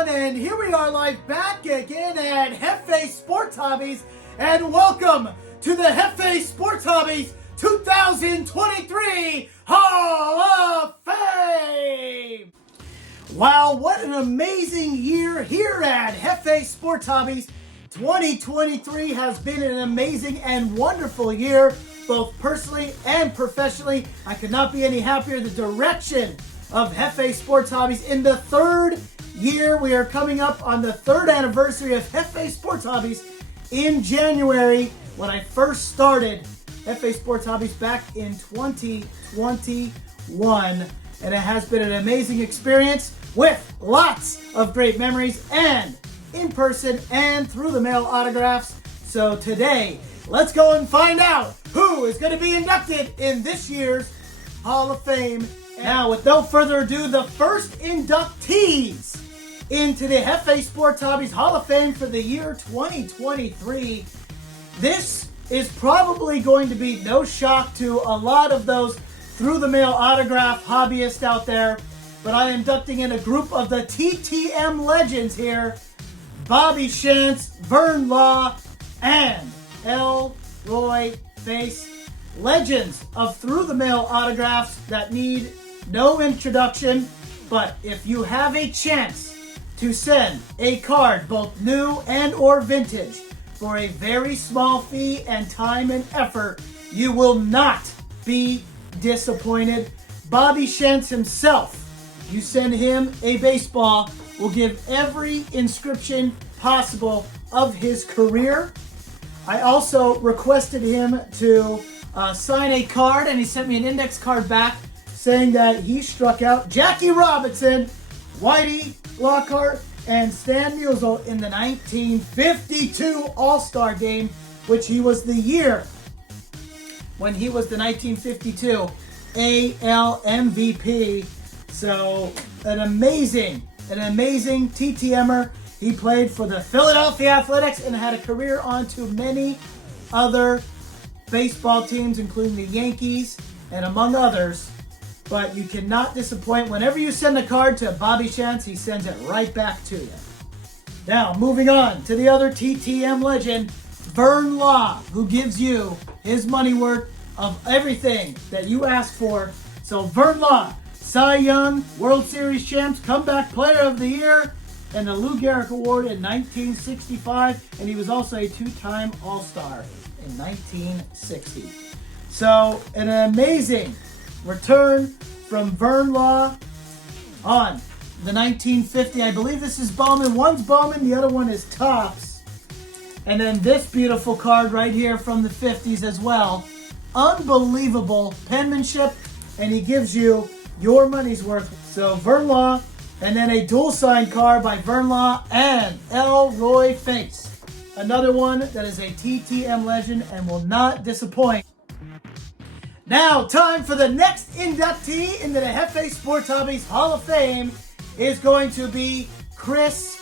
everyone, and here we are live back again at Hefe Sports Hobbies, and welcome to the Hefe Sports Hobbies 2023 Hall of Fame! Wow, what an amazing year here at Hefe Sports Hobbies. 2023 has been an amazing and wonderful year, both personally and professionally. I could not be any happier. The direction of Hefe Sports Hobbies in the third year. We are coming up on the third anniversary of Hefe Sports Hobbies in January, when I first started Hefe Sports Hobbies back in 2021. And it has been an amazing experience with lots of great memories and in person and through the mail autographs. So today, let's go and find out who is going to be inducted in this year's Hall of Fame. Now, with no further ado, the first inductees into the Hefe Sports Hobbies Hall of Fame for the year 2023. This is probably going to be no shock to a lot of those through-the-mail autograph hobbyists out there, but I am inducting in a group of the TTM legends here: Bobby Shantz, Vern Law, and L. Roy Face. Legends of through-the-mail autographs that need no introduction, but if you have a chance to send a card, both new and or vintage, for a very small fee and time and effort, you will not be disappointed. Bobby Shantz himself, you send him a baseball, will give every inscription possible of his career. I also requested him to sign a card, and he sent me an index card back saying that he struck out Jackie Robinson, Whitey Lockhart, and Stan Musial in the 1952 All-Star Game, which he was the year when he was the 1952 AL MVP. So an amazing TTMer. He played for the Philadelphia Athletics and had a career on to many other baseball teams, including the Yankees and among others. But you cannot disappoint. Whenever you send a card to Bobby Shantz, he sends it right back to you. Now, moving on to the other TTM legend, Vern Law, who gives you his money worth of everything that you asked for. So Vern Law, Cy Young, World Series champs, Comeback Player of the Year, and the Lou Gehrig Award in 1965. And he was also a two-time All-Star in 1960. So an amazing return from Vern Law on the 1950. I believe this is Bowman. One's Bowman, the other one is Topps. And then this beautiful card right here from the 50s as well. Unbelievable penmanship, and he gives you your money's worth. So Vern Law, and then a dual signed card by Vern Law and L. Roy Face. Another one that is a TTM legend and will not disappoint. Now, time for the next inductee into the Hefe Sports Hobbies Hall of Fame is going to be Chris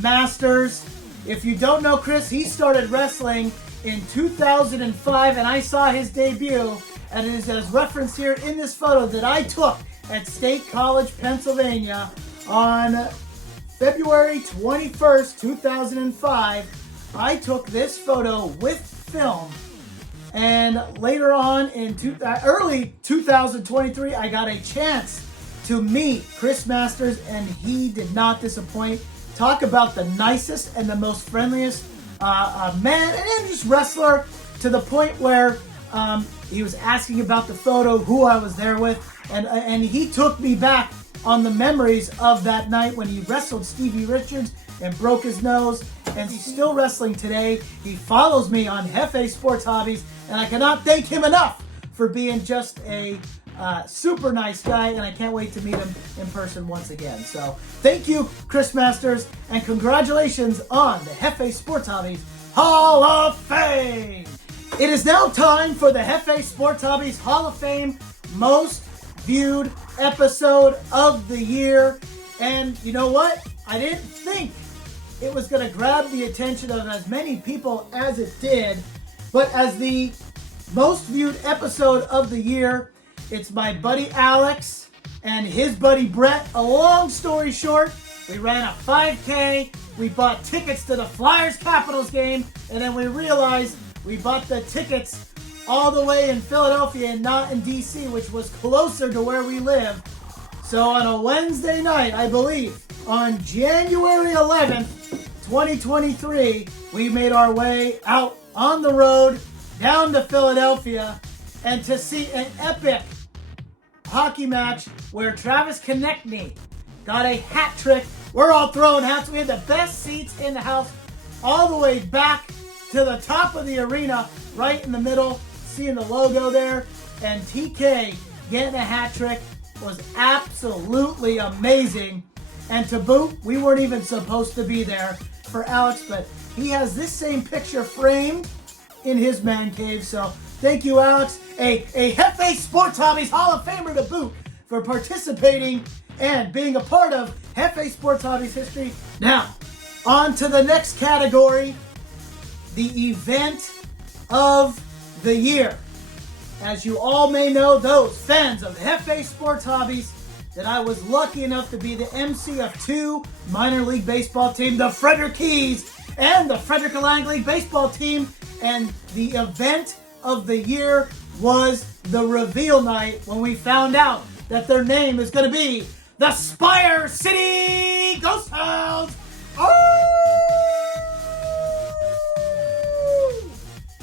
Masters. If you don't know Chris, he started wrestling in 2005, and I saw his debut, and it is as referenced here in this photo that I took at State College, Pennsylvania on February 21st, 2005. I took this photo with film. And later on in early 2023, I got a chance to meet Chris Masters, and he did not disappoint. Talk about the nicest and the most friendliest man and just wrestler, to the point where he was asking about the photo, who I was there with, and he took me back on the memories of that night when he wrestled Stevie Richards and broke his nose, and he's still wrestling today. He follows me on Hefe Sports Hobbies, and I cannot thank him enough for being just a super nice guy, and I can't wait to meet him in person once again. So thank you, Chris Masters, and congratulations on the Hefe Sports Hobbies Hall of Fame. It is now time for the Hefe Sports Hobbies Hall of Fame most viewed episode of the year. And you know what? I didn't think it was going to grab the attention of as many people as it did, but as the most viewed episode of the year, it's my buddy Alex and his buddy Brett. A long story short, We ran a 5K. We bought tickets to the Flyers-Capitals game. And then we realized we bought the tickets all the way in Philadelphia and not in D.C., which was closer to where we live. So on a Wednesday night, I believe, on January 11th, 2023, we made our way out on the road down to Philadelphia and to see an epic hockey match where Travis Konechny got a hat trick. We're all throwing hats. We had the best seats in the house all the way back to the top of the arena, right in the middle, seeing the logo there. And TK getting a hat trick was absolutely amazing. And to boot, we weren't even supposed to be there for Alex, but he has this same picture framed in his man cave. So thank you, Alex, a Hefe Sports Hobbies Hall of Famer to boot, for participating and being a part of Hefe Sports Hobbies history. Now, on to the next category, the event of the year. As you all may know, those fans of Hefe Sports Hobbies, that I was lucky enough to be the MC of two minor league baseball teams, the Frederick Keys and the Frederick Lang League baseball team. And the event of the year was the reveal night when we found out that their name is going to be the Spire City Ghost Hounds. Oh!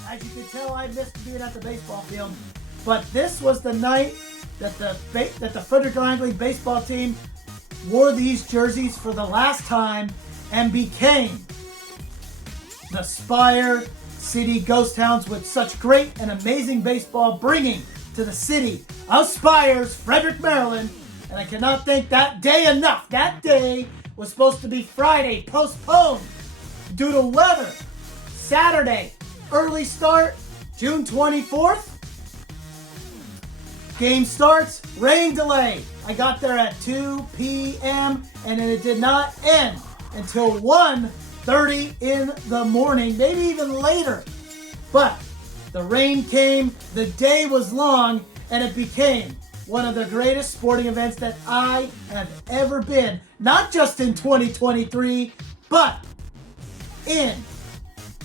As you can tell, I missed being at the baseball field. But this was the night that the Frederick Lang League baseball team wore these jerseys for the last time and became the Spire City Ghost Hounds, with such great and amazing baseball bringing to the city of Spires, Frederick, Maryland. And I cannot thank that day enough. That day was supposed to be Friday, postponed due to weather. Saturday, early start, June 24th. Game starts, rain delay. I got there at 2 p.m. and then it did not end until 1:30 in the morning, maybe even later. But the rain came, the day was long, and it became one of the greatest sporting events that I have ever been. Not just in 2023, but in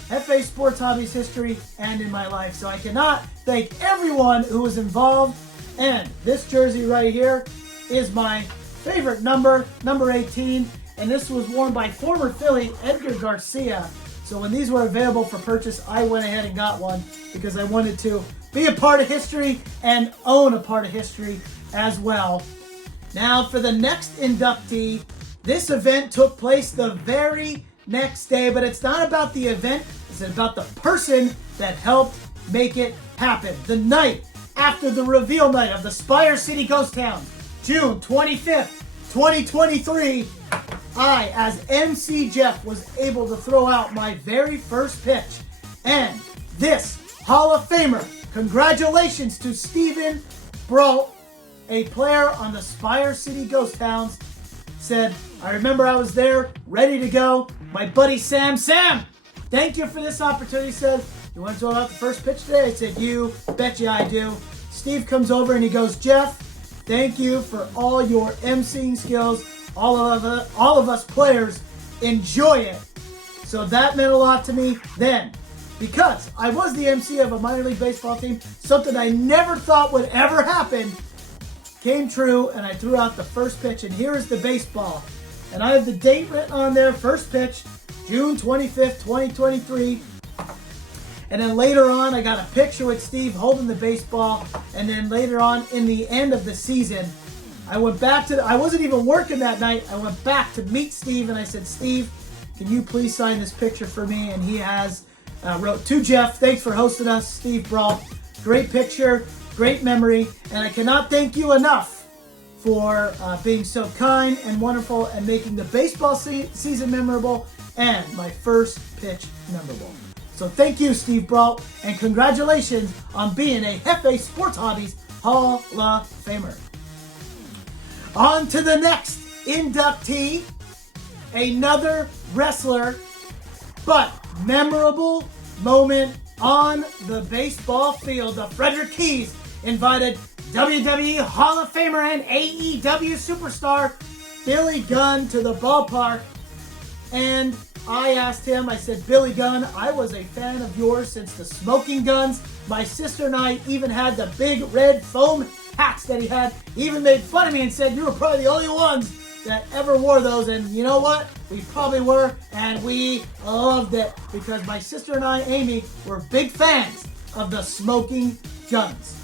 Hefe Sports Hobbies history and in my life. So I cannot thank everyone who was involved. And this jersey right here is my favorite number 18. And this was worn by former Philly Edgar Garcia. So when these were available for purchase, I went ahead and got one because I wanted to be a part of history and own a part of history as well. Now for the next inductee, this event took place the very next day, but it's not about the event, it's about the person that helped make it happen. The night after the reveal night of the Spire City Ghost Hounds, June 25th, 2023, I, as MC Jeff, was able to throw out my very first pitch. And this Hall of Famer, congratulations to Stephen Brault, a player on the Spire City Ghost Hounds, said, I remember I was there, ready to go. My buddy Sam, thank you for this opportunity. He said, you want to throw out the first pitch today? I said, you betcha I do. Steve comes over and he goes, Jeff, thank you for all your emceeing skills. All of us players enjoy it. So that meant a lot to me then, because I was the MC of a minor league baseball team, something I never thought would ever happen came true, and I threw out the first pitch, and here is the baseball. And I have the date written on there, first pitch, June 25th, 2023. And then later on, I got a picture with Steve holding the baseball. And then later on, in the end of the season, I went back to, I wasn't even working that night. I went back to meet Steve and I said, Steve, can you please sign this picture for me? And he has, wrote to Jeff, thanks for hosting us, Steve Brault. Great picture, great memory. And I cannot thank you enough for being so kind and wonderful and making the baseball season memorable and my first pitch memorable. So thank you, Steve Brault, and congratulations on being a Hefe Sports Hobbies Hall of Famer. On to the next inductee, another wrestler, but memorable moment on the baseball field. The Frederick Keys invited WWE Hall of Famer and AEW superstar Billy Gunn to the ballpark. And I asked him, I said, Billy Gunn, I was a fan of yours since the smoking guns. My sister and I even had the big red foam hats that he had. He even made fun of me and said, you were probably the only ones that ever wore those. And you know what? We probably were, and we loved it because my sister and I, Amy, were big fans of the smoking guns.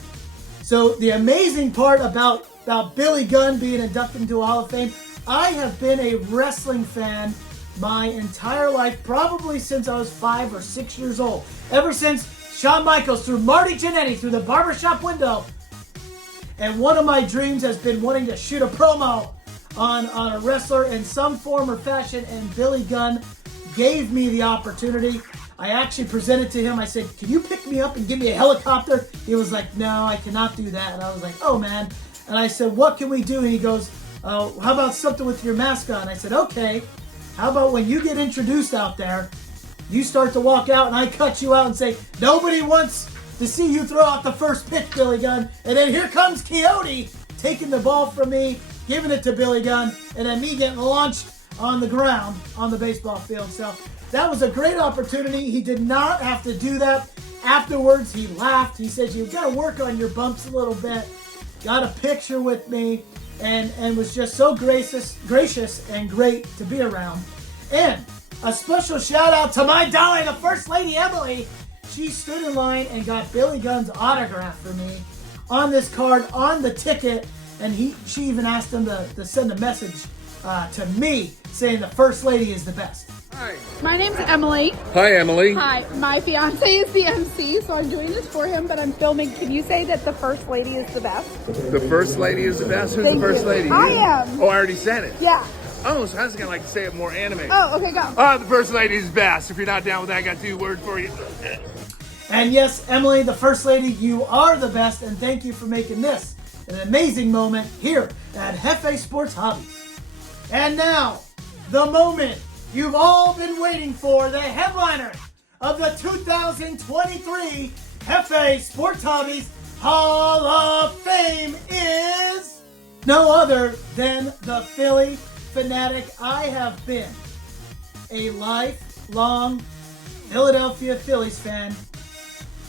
So the amazing part about Billy Gunn being inducted into a Hall of Fame, I have been a wrestling fan my entire life, probably since I was 5 or 6 years old. Ever since Shawn Michaels threw Marty Jannetty through the barbershop window. And one of my dreams has been wanting to shoot a promo on a wrestler in some form or fashion, and Billy Gunn gave me the opportunity. I actually presented to him. I said, can you pick me up and give me a helicopter? He was like, no, I cannot do that. And I was like, oh, man. And I said, what can we do? And he goes, how about something with your mascot? And I said, okay. How about when you get introduced out there, you start to walk out and I cut you out and say, nobody wants to see you throw out the first pitch, Billy Gunn. And then here comes Coyote taking the ball from me, giving it to Billy Gunn, and then me getting launched on the ground on the baseball field. So that was a great opportunity. He did not have to do that. Afterwards, he laughed. He said, you've got to work on your bumps a little bit. Got a picture with me. And was just so gracious and great to be around. And a special shout out to my dolly, the First Lady Emily. She stood in line and got Billy Gunn's autograph for me on this card, on the ticket, and she even asked him to send a message to me saying the First Lady is the best. Hi. My name's Emily. Hi, Emily. Hi. My fiance is the MC, so I'm doing this for him, but I'm filming. Can you say that the First Lady is the best? The First Lady is the best? Who's Thank the First you. Lady? I am. Oh, I already said it. Yeah. Oh, so I was going to like to say it more anime. Oh, okay, go. The First Lady is best. If you're not down with that, I got 2 words for you. And yes, Emily, the First Lady, you are the best, and thank you for making this an amazing moment here at Hefe Sports Hobbies. And now, the moment you've all been waiting for, the headliner of the 2023 Hefe Sports Hobbies Hall of Fame is no other than the Philly Fanatic. I have been a lifelong Philadelphia Phillies fan,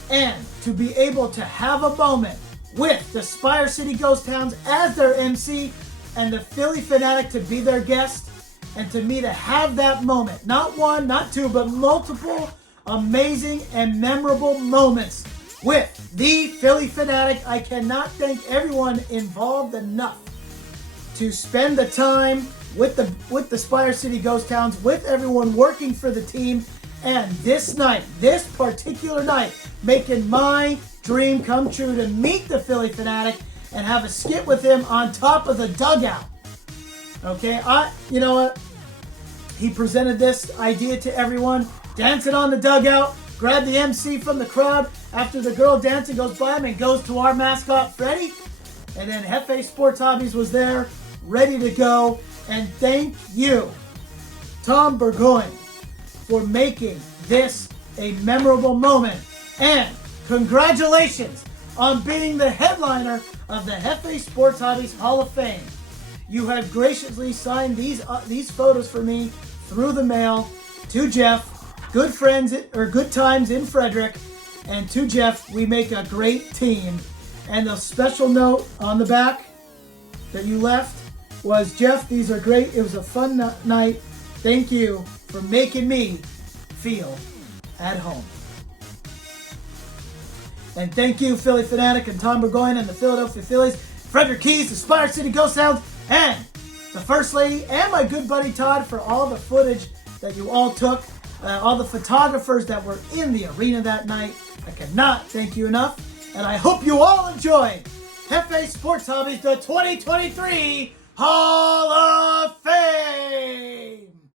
and to be able to have a moment with the Spire City Ghost Towns as their MC and the Philly Fanatic to be their guest, and to me to have that moment, not one, not two, but multiple amazing and memorable moments with the Philly Fanatic. I cannot thank everyone involved enough to spend the time with the Spire City Ghost Towns, with everyone working for the team, and this night, this particular night, making my dream come true to meet the Philly Fanatic and have a skit with him on top of the dugout. Okay, you know what? He presented this idea to everyone, dancing on the dugout, grabbed the MC from the crowd after the girl dancing goes by him and goes to our mascot, Freddie. And then Hefe Sports Hobbies was there, ready to go. And thank you, Tom Burgoyne, for making this a memorable moment. And congratulations on being the headliner of the Hefe Sports Hobbies Hall of Fame. You have graciously signed these photos for me through the mail to Jeff. Good friends or good times in Frederick, and to Jeff, we make a great team. And the special note on the back that you left was, Jeff, these are great. It was a fun night. Thank you for making me feel at home. And thank you, Philly Fanatic and Tom Burgoyne and the Philadelphia Phillies, Frederick Keys, the Spire City Ghost Sounds, and the First Lady, and my good buddy Todd for all the footage that you all took, all the photographers that were in the arena that night. I cannot thank you enough, and I hope you all enjoyed Hefe Sports Hobbies, the 2023 Hall of Fame.